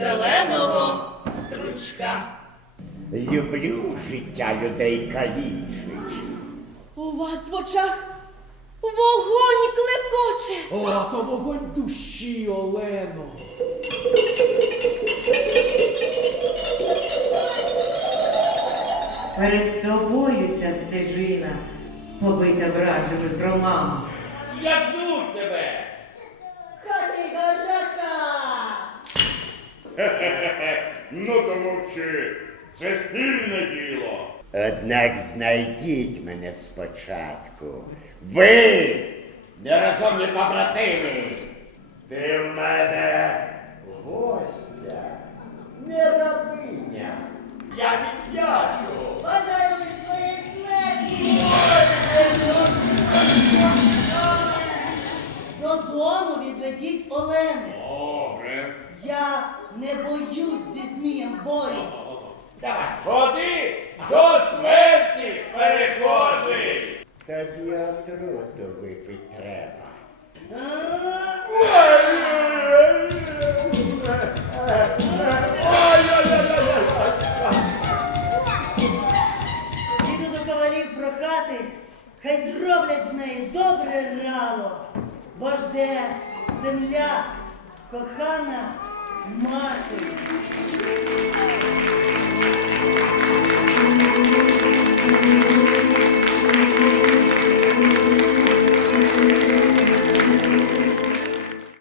зеленого стручка. Люблю життя людей калічить. У вас в очах вогонь клекоче. О, то вогонь душі, Олено. Перед тобою ця стежина побита вражими громами. Як звуть тебе? Хати гаразд! Ну то мовчи, це спільне діло. Однак знайдіть мене спочатку. Ви, нерозумні побратими, ти в мене гостя, не рабиня. Я віддячу. Бажаю лиш твоєї смерті! Додому відведіть Олену. Добре. Не боюсь зі змієм бою. Давай, ходи до смерті, перехожий. Тобі отруту випить треба. Піду до кавалів прохати, хай зроблять з неї добре рало, бо жде земля, кохана мати.